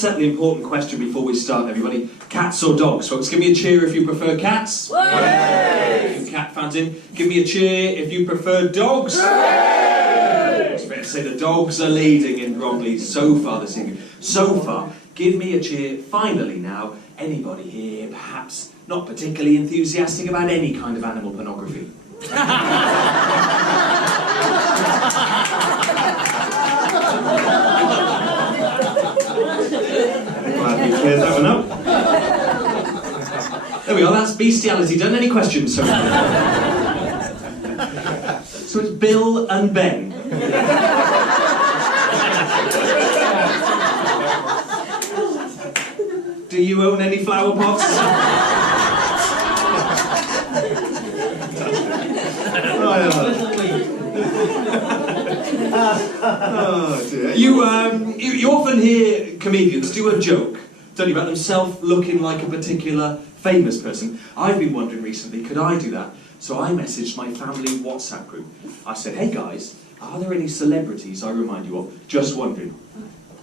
settle the important question before we start, everybody. Cats or dogs? Folks, give me a cheer if you prefer cats. Way! Cat fans in. Give me a cheer if you prefer dogs. Way! It's fair to say the dogs are leading in Bromley so far this evening. So far. Give me a cheer, finally now. Anybody here, perhaps not particularly enthusiastic about any kind of animal pornography? Glad we cleared that one up. There we are, that's bestiality done. Any questions so far? So it's Bill and Ben. Do you own any flower pots? Oh dear. You often hear comedians do a joke, don't you, about themselves looking like a particular famous person. I've been wondering recently, could I do that? So I messaged my family WhatsApp group. I said, hey guys, are there any celebrities I remind you of? Just wondering.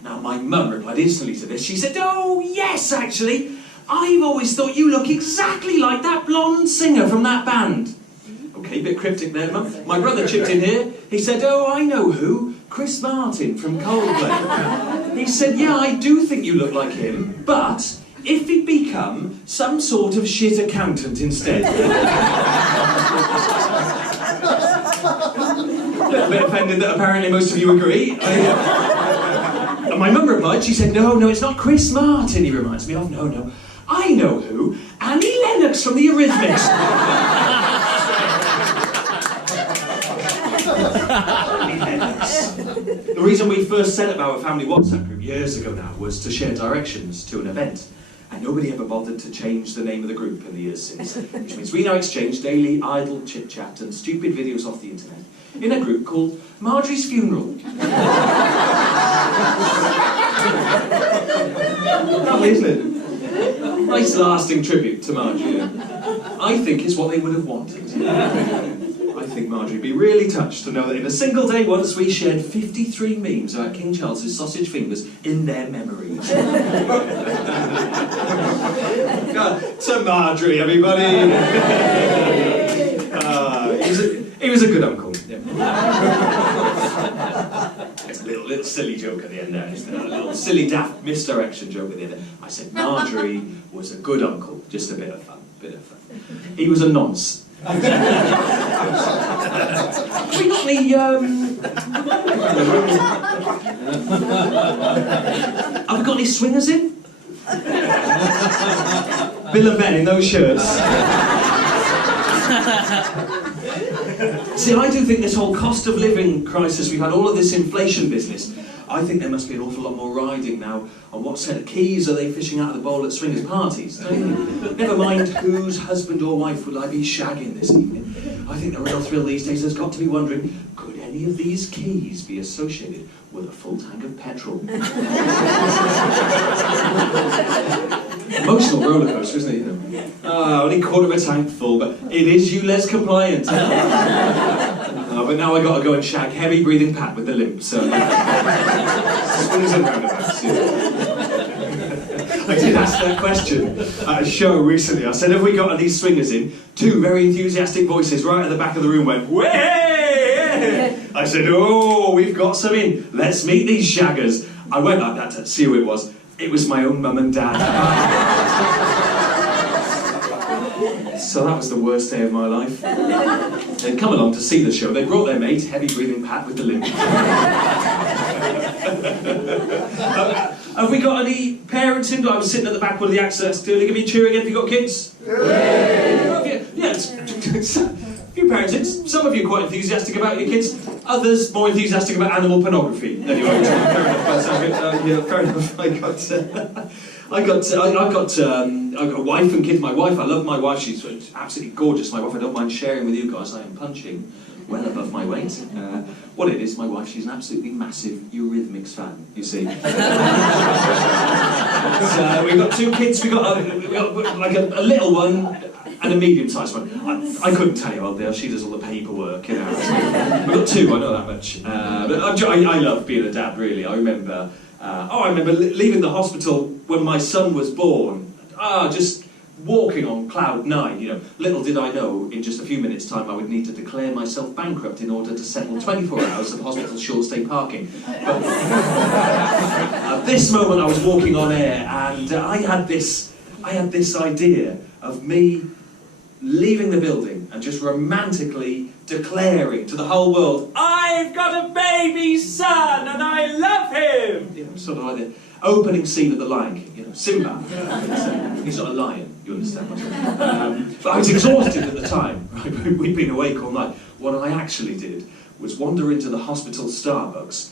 Now my mum replied instantly to this. She said, oh yes, actually. I've always thought you look exactly like that blonde singer from that band. Okay, bit cryptic there, Mum. My brother chipped in here. He said, oh, I know who. Chris Martin from Coldplay. He said, yeah, I do think you look like him, but if he'd become some sort of shit accountant instead. A little bit offended that apparently most of you agree. And my mum replied, she said, no, it's not Chris Martin he reminds me of, no. I know who. Annie Lennox from the Eurythmics. The reason we first set up our family WhatsApp group years ago now was to share directions to an event. And nobody ever bothered to change the name of the group in the years since. Which means we now exchange daily idle chit-chat and stupid videos off the internet in a group called Marjorie's Funeral. Lovely, isn't it? Nice lasting tribute to Marjorie. I think it's what they would have wanted. I think Marjorie would be really touched to know that in a single day once we shared 53 memes about King Charles's sausage fingers in their memories. To Marjorie, everybody! He was a good uncle. Yeah. It's a little silly joke at the end there, isn't it? A little silly daft misdirection joke at the end. I said Marjorie was a good uncle. Just a bit of fun. He was a nonce. Have we got any, have we got any swingers in? Bill and Ben in those shirts. See, I do think this whole cost of living crisis, we've had all of this inflation business, I think there must be an awful lot more riding now on what set of keys are they fishing out of the bowl at swingers' parties, don't you? Never mind whose husband or wife would I be shagging this evening. I think the real thrill these days has got to be wondering, could any of these keys be associated with a full tank of petrol? Emotional roller coaster, isn't it? You know? Only quarter of a tank full, but it is ULEZ compliant. But now I got to go and shag heavy breathing Pat with the limp, so swings and roundabouts. I did ask that question at a show recently. I said, have we got any swingers in? Two very enthusiastic voices right at the back of the room went, way! I said, oh, we've got some in. Let's meet these shaggers. I went like that to see who it was. It was my own mum and dad. So that was the worst day of my life. They'd come along to see the show. They brought their mate, heavy breathing Pat with the limp. Have we got any parents in? I was sitting at the back one of the acts. Give me a cheer again if you've got kids. Yeah, a few parents in. Some of you are quite enthusiastic about your kids. Others more enthusiastic about animal pornography. Anyway, fair enough. I got a wife and kids. My wife, I love my wife. She's absolutely gorgeous. My wife, I don't mind sharing with you guys. I am punching well above my weight. What it is, my wife, she's an absolutely massive Eurythmics fan, you see. So we've got two kids. We got like a little one and a medium-sized one. I couldn't tell you how old they are. She does all the paperwork, you know. We've got two, I know that much. But I love being a dad, really. I remember I remember leaving the hospital when my son was born. Just walking on cloud 9, you know. Little did I know, in just a few minutes' time, I would need to declare myself bankrupt in order to settle 24 hours of hospital short-stay parking. But at this moment, I was walking on air, and I had this idea of me leaving the building and just romantically declaring to the whole world, "I've got a baby son and I love him!" You know, sort of like the opening scene of The Lion King, you know, Simba. He's not a lion, you understand what I mean? But I was exhausted at the time. Right? We'd been awake all night. What I actually did was wander into the hospital Starbucks,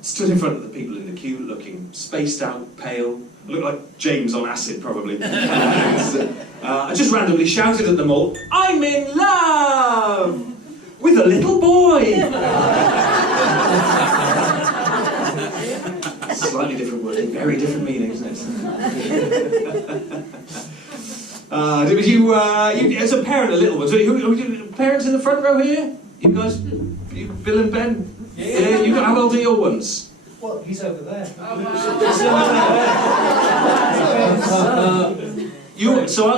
stood in front of the people in the queue, looking spaced out, pale. I looked like James on acid, probably. I just randomly shouted at them all, "I'm in love with a little boy!" Slightly different wording, very different meaning, isn't it? You, as a parent of little ones, parents in the front row here? You guys, Bill and Ben? Yeah, how old are your ones? Well, he's over there.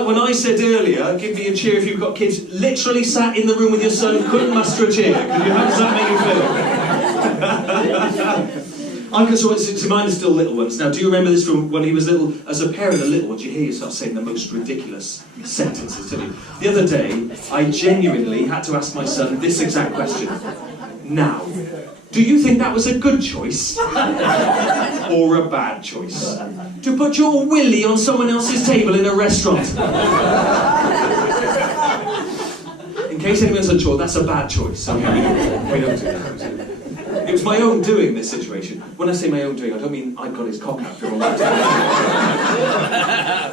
When I said earlier, give me a cheer if you've got kids, literally sat in the room with your son, couldn't muster a cheer. How does that make you feel? So mine are still little ones. Now, do you remember this from when he was little? As a parent of little ones, you hear yourself saying the most ridiculous sentences, don't you? The other day, I genuinely had to ask my son this exact question. Now, do you think that was a good choice? Or a bad choice? To put your willy on someone else's table in a restaurant? In case anyone's unsure, that's a bad choice. Okay? We don't do that. It was my own doing, this situation. When I say my own doing, I don't mean I'd got his cock out for a long time.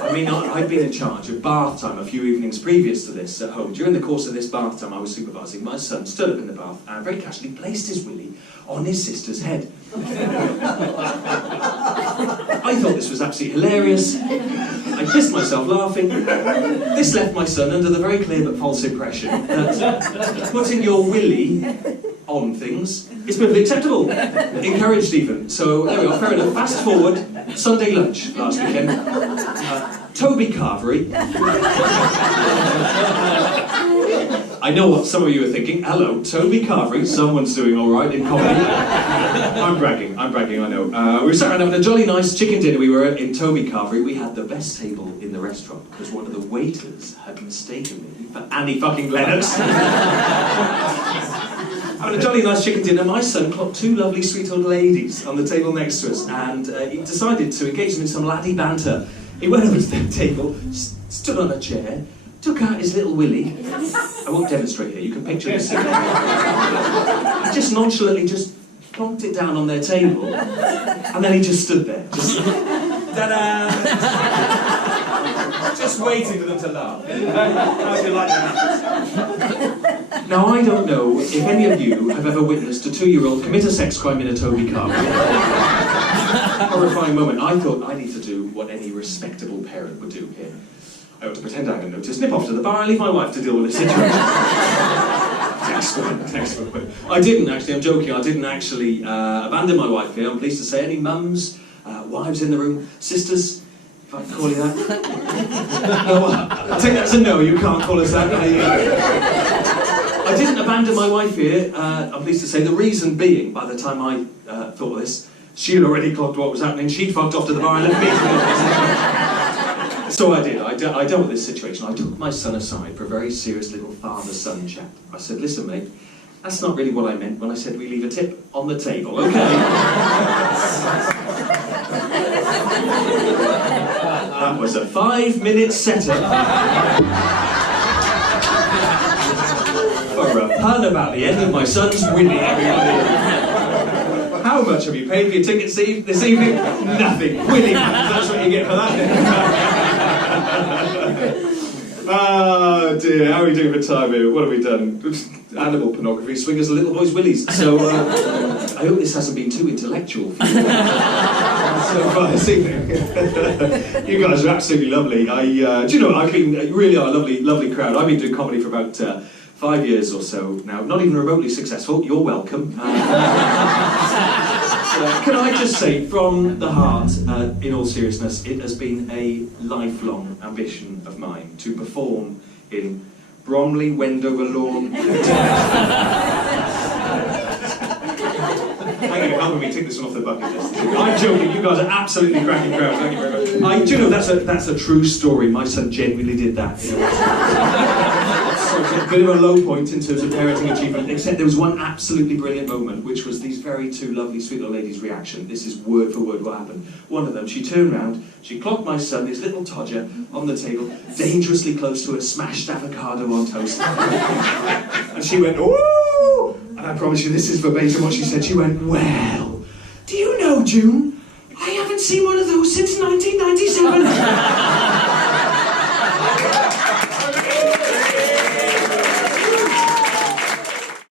I mean, I'd been in charge of bath time a few evenings previous to this at home. During the course of this bath time I was supervising, my son stood up in the bath and very casually placed his willy on his sister's head. I thought this was absolutely hilarious. I pissed myself laughing. This left my son under the very clear but false impression that putting your willy on things is perfectly acceptable. Encouraged even. So there we are, fair enough. Fast forward, Sunday lunch last weekend. Toby Carvery. I know what some of you are thinking. Hello, Toby Carvery. Someone's doing all right in comedy. I'm bragging, I know. We were sat around having a jolly nice chicken dinner. We were in Toby Carvery. We had the best table in the restaurant because one of the waiters had mistaken me for Annie fucking Lennox. Having a jolly nice chicken dinner, my son clocked two lovely sweet old ladies on the table next to us, and he decided to engage them in some laddie banter. He went over to their table, stood on a chair, took out his little willy. I won't demonstrate here, you can picture this. He just nonchalantly just plonked it down on their table, and then he just stood there. Just, ta-da! Just waiting for them to laugh. How do you like that? Now, I don't know if any of you have ever witnessed a 2-year-old commit a sex crime in a Toby Carvery. Horrifying moment. I thought I need to do what any respectable parent would do here. I ought to pretend I hadn't noticed, nip off to the bar and leave my wife to deal with the situation. Textbook. I didn't actually, I'm joking, I didn't actually abandon my wife here. I'm pleased to say. Any mums, wives in the room, sisters, if I can call you that. No, I'll take that as a no, you can't call us that. I didn't abandon my wife here, I'm pleased to say. The reason being, by the time I thought of this, she had already clocked what was happening. She'd fucked off to the bar and left me. So I did. I dealt with this situation. I took my son aside for a very serious little father-son chat. I said, "Listen, mate, that's not really what I meant when I said we leave a tip on the table, okay?" That was a 5-minute setup for a pun about the end of my son's willy, everybody. How much have you paid for your tickets this evening? Nothing. Willy, that's what you get for that. Oh dear, how are we doing for time here? What have we done? Animal pornography, swingers and little boys' willies. So, I hope this hasn't been too intellectual for you. So far this evening. You guys are absolutely lovely. Do you know, I've been, you really are a lovely crowd. I've been doing comedy for about 5 years or so now, not even remotely successful. You're welcome. Can I just say, from the heart, in all seriousness, it has been a lifelong ambition of mine to perform in Bromley, Wendover Lawn. Thank you for helping me take this one off the bucket list. I'm joking, you guys are absolutely cracking crowds, thank you very much. I do know that's a true story, my son genuinely did that. You know. So it's a bit of a low point in terms of parenting achievement, except there was one absolutely brilliant moment, which was these very two lovely sweet little ladies' reaction. This is word for word what happened. One of them, she turned round, she clocked my son, this little todger, on the table, dangerously close to a smashed avocado on toast. And she went, "Ooh!" And I promise you, this is verbatim what she said. She went, "Well, do you know, June, I haven't seen one of those since 1997.